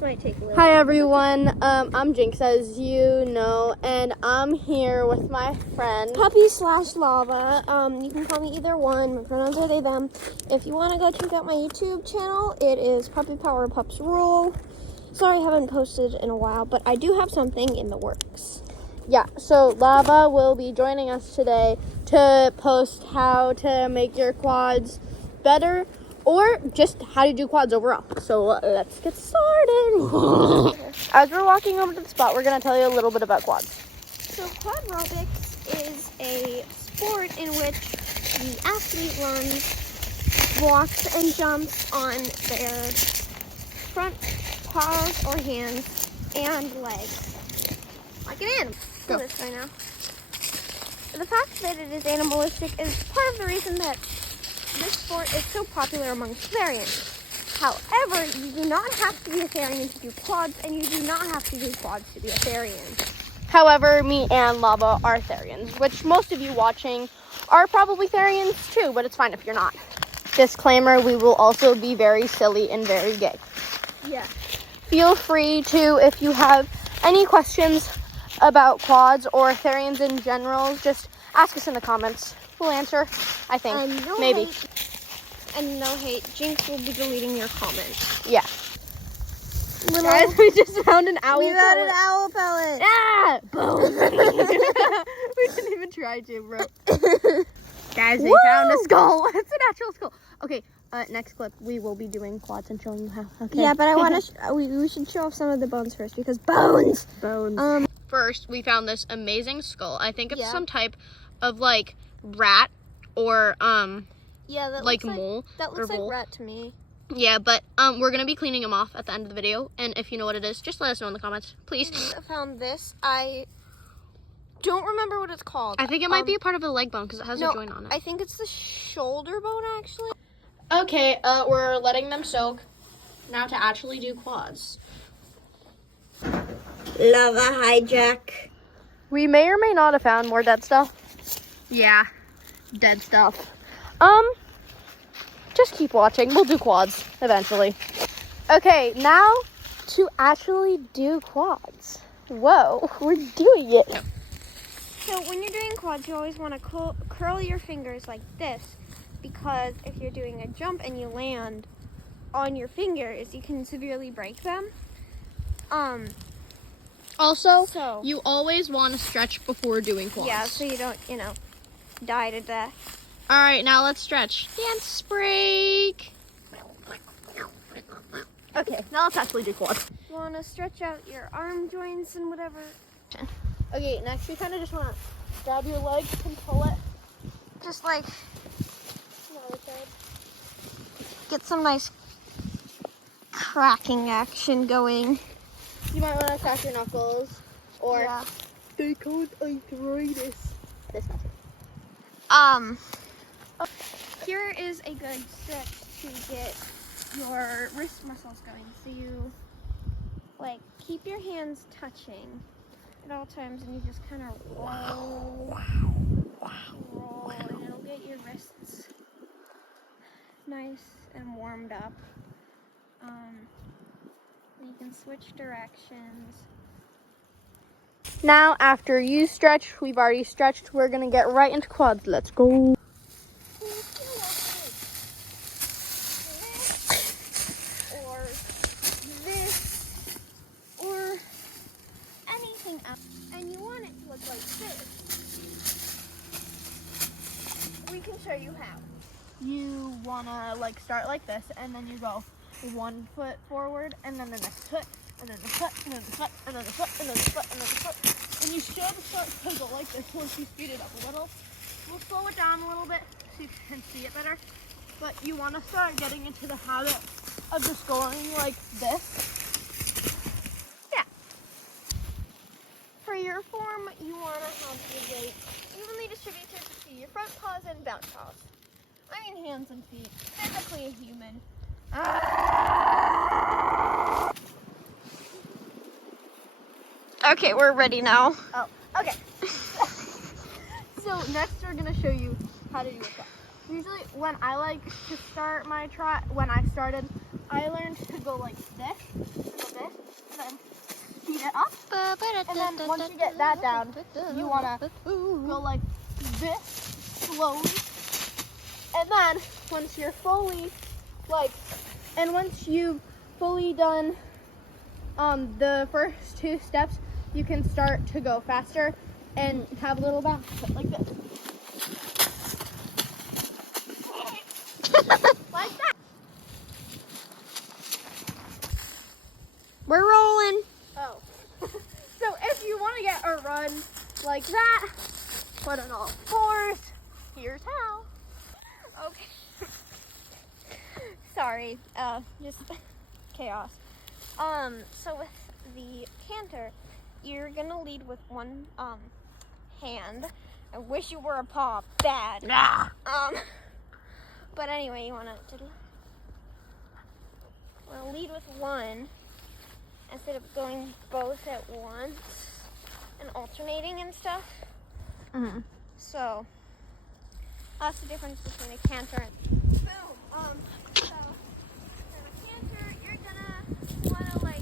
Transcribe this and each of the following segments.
This might take a little. Hi everyone, I'm Jinx, as you know, and I'm here with my friend Puppy/Lava. You can call me either one. My pronouns are they, them. If you want to go check out my YouTube channel, it is Puppy Power Pups Rule. Sorry I haven't posted in a while, but I do have something in the works. Yeah, so Lava will be joining us today to post how to make your quads better or just how to do quads overall. So let's get started. As we're walking over to the spot, we're going to tell you a little bit about quads. So quad aerobics is a sport in which the athlete runs, walks, and jumps on their front paws or hands and legs. Like an animal. Go. Do this right now. The fact that it is animalistic is part of the reason that this sport is so popular amongst Therians. However, you do not have to be a Therian to do quads, and you do not have to do quads to be a Therian. However, me and Lava are Therians, which most of you watching are probably Therians too, but it's fine if you're not. Disclaimer, we will also be very silly and very gay. Yeah. Feel free to, if you have any questions about quads or Therians in general, just ask us in the comments. We'll answer, I think. No Maybe. Hate. And no hate. Jinx will be deleting your comments. Yeah. Guys, we just found an owl We got pellet. an owl pellet. Ah! Boom! We didn't even try to, bro. Guys, we found a skull. It's an actual skull. Okay, next clip, we will be doing quads and showing you how. Okay. Yeah, but I want to. We should show off some of the bones first because bones. Bones. First, we found this amazing skull. I think it's Yeah. some type of like rat or Yeah, that like looks mole. That looks or like vole. rat to me. Yeah, but we're gonna be cleaning them off at the end of the video, and if you know what it is, just let us know in the comments, please. I found this. I don't remember what it's called. I think it might be a part of a leg bone because it has a joint on it. I think it's the shoulder bone actually. Okay, we're letting them soak. Now to actually do quads. Lava hijack. We may or may not have found more dead stuff. Yeah, dead stuff. Just keep watching. We'll do quads eventually. Okay, now to actually do quads. Whoa, we're doing it. So when you're doing quads, you always want to curl your fingers like this, because if you're doing a jump and you land on your fingers, you can severely break them. Also, So- you always want to stretch before doing quads. Yeah, so you don't, die to death. All right, now let's stretch. Dance break. Okay, now let's actually do quads. You want to stretch out your arm joints and whatever. Okay, next you kind of just want to grab your legs and pull it. Just like get some nice cracking action going. You might want to crack your knuckles or Yeah. they cause arthritis. This method. Here is a good stretch to get your wrist muscles going. So you keep your hands touching at all times, and you just kind of roll, and it'll get your wrists nice and warmed up. You can switch directions. Now, after you stretch, we've already stretched, we're going to get right into quads. Let's go. Or this, or anything else, and you want it to look like this, we can show you how. You want to start like this, and then you go 1 foot forward, and then the next foot, and then the foot, and then the foot, and then the foot, and then the foot, and then the foot. And you should start to go like this once you speed it up a little. We'll slow it down a little bit so you can see it better. But you want to start getting into the habit of just going like this. Yeah. For your form, you want to have your weight evenly distributed to your front paws and bounce paws. I mean hands and feet. Physically a human. Okay, we're ready now. Oh, okay. So next we're gonna show you how to do a trot. Usually when I like to start my trot, when I started, I learned to go like this, And then once you get that down, you wanna go like this slowly. And then once you're fully once you've fully done the first 2 steps, you can start to go faster and have a little bounce like this. Like that. We're rolling. Oh. So if you want to get a run like that, put on all 4s. Here's how. Okay. Sorry, just chaos. So with the canter, you're gonna lead with one hand. I wish you were a paw, bad. But anyway, you wanna lead with one instead of going both at once and alternating and stuff. Mm-hmm. So that's the difference between a canter and boom. So for a canter, you're gonna wanna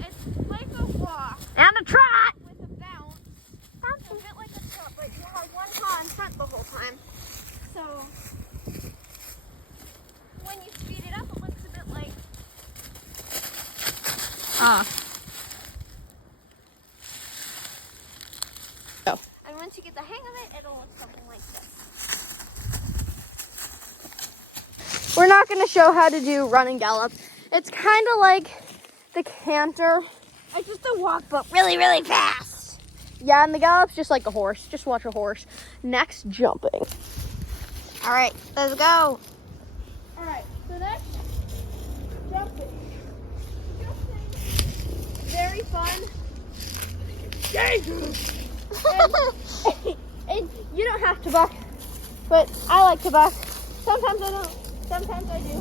it's like a walk And a trot. with a bounce. It's a bit like a trot, but you have one paw in front the whole time. So when you speed it up, it looks a bit like. And once you get the hang of it, it'll look something like this. We're not going to show how to do run and gallop. It's kind of like the canter. It's just a walk, but really, really fast. Yeah, and the gallop's just like a horse. Just watch a horse. Next, jumping. All right, let's go. All right, so next, jumping. Very fun. And you don't have to buck, but I like to buck. Sometimes I don't. Sometimes I do.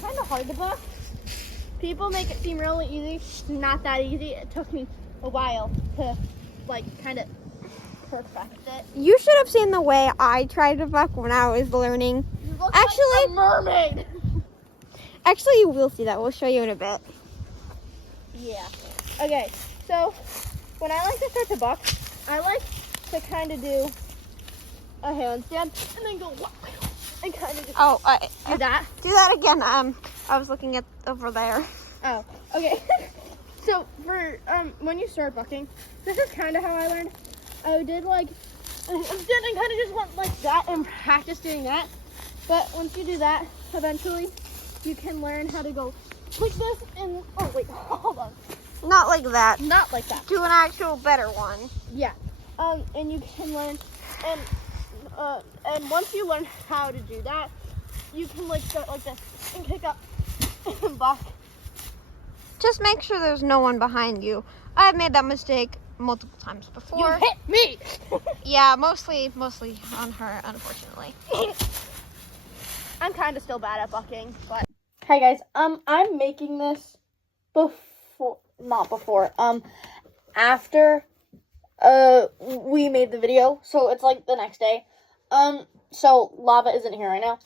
Kind of hard to buck. People make it seem really easy. It's not that easy. It took me a while to kind of perfect it. You should have seen the way I tried to buck when I was learning. You look Actually- like a mermaid. Actually, you will see that. We'll show you in a bit. Yeah. Okay, so when I like to start to buck, I like to kind of do a handstand and then go and kind of just Oh, do that. do that again. I was looking at over there. Oh, okay. So for when you start bucking, this is kind of how I learned. I did and kind of just went like that and practice doing that. But once you do that, eventually you can learn how to go like this and oh wait, hold on. Not like that. Not like that. Do an actual better one. Yeah. And you can learn and once you learn how to do that, you can start like this and kick up and buck. Just make sure there's no one behind you. I've made that mistake multiple times before. You hit me. Yeah, mostly on her, unfortunately. I'm kind of still bad at bucking, but. Hi guys, I'm making this after we made the video, so it's like the next day. So Lava isn't here right now,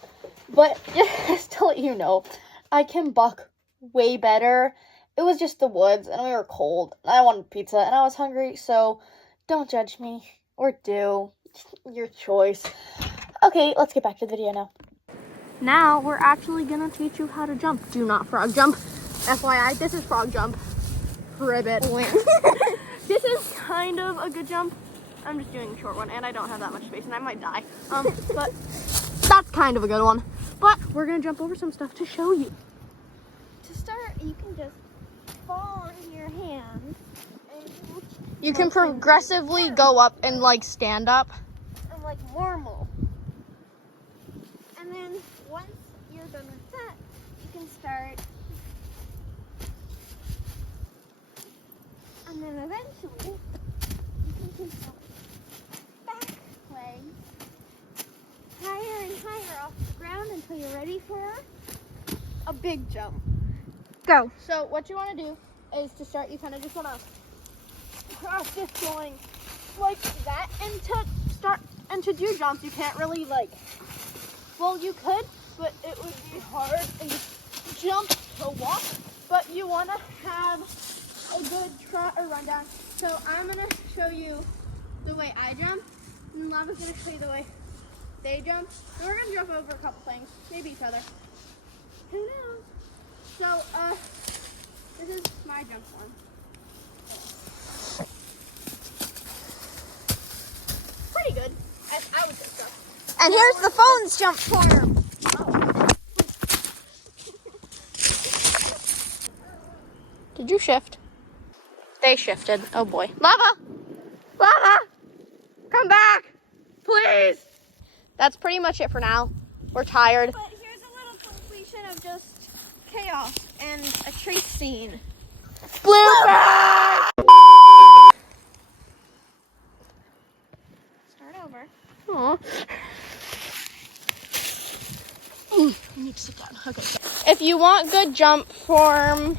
but just to let you know, I can buck way better. It was just the woods, and we were cold, and I wanted pizza, and I was hungry, so don't judge me, or do, your choice. Okay, let's get back to the video now. Now, we're actually gonna teach you how to jump. Do not frog jump. FYI, this is frog jump. Ribbit. This is kind of a good jump. I'm just doing a short one, and I don't have that much space, and I might die. But that's kind of a good one. But we're gonna jump over some stuff to show you. To start, you can just fall on your hand. You can progressively go up and stand up. And like normal. And then once you're done with that, you can start. And then eventually, you can continue back way higher and higher off the ground until you're ready for a big jump. Go. So what you want to do is to start, you kind of just want to practice going like that, and to do jumps, you can't really well, you could, but it would be hard and just jump to walk, but you want to have a good trot or rundown. So I'm gonna show you the way I jump, and Lava's gonna show you the way they jump. And we're gonna jump over a couple things, maybe each other. Who knows? So, this is my jump form. Pretty good. I would say so. And here's the phone's jump form. Did you shift? They shifted. Oh boy. Lava! Lava! Come back! Please! That's pretty much it for now. We're tired. But here's a little completion of just chaos and a chase scene. Blooper! Start over. Aw. I need to sit down. Okay. If you want good jump form,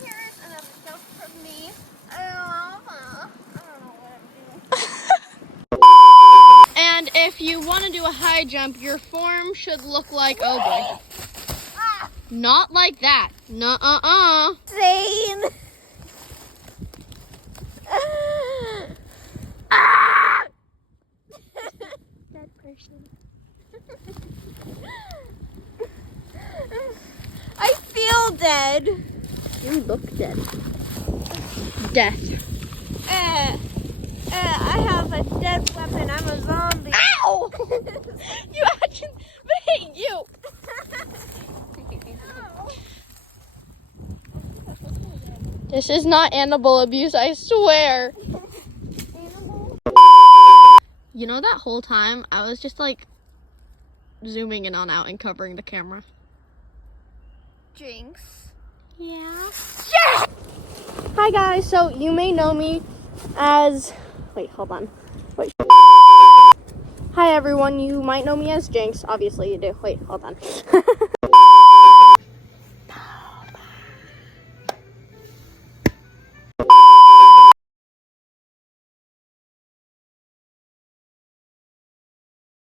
Here's another jump from me. I don't know what I'm doing. and if you want to do a high jump, your form should look like, oh boy. Ah, Not like that. Nuh-uh-uh. insane. Dead person. I feel dead. You look dead. Death. I have a dead weapon. I'm a zombie. Ow! You actually, hey, you. This is not animal abuse, I swear. You know, that whole time, I was just like zooming in on out and covering the camera. Jinx. Yeah. Hi guys, so you may know me as, wait, hold on. Wait. Hi everyone, you might know me as Jinx. Obviously you do. Wait, hold on.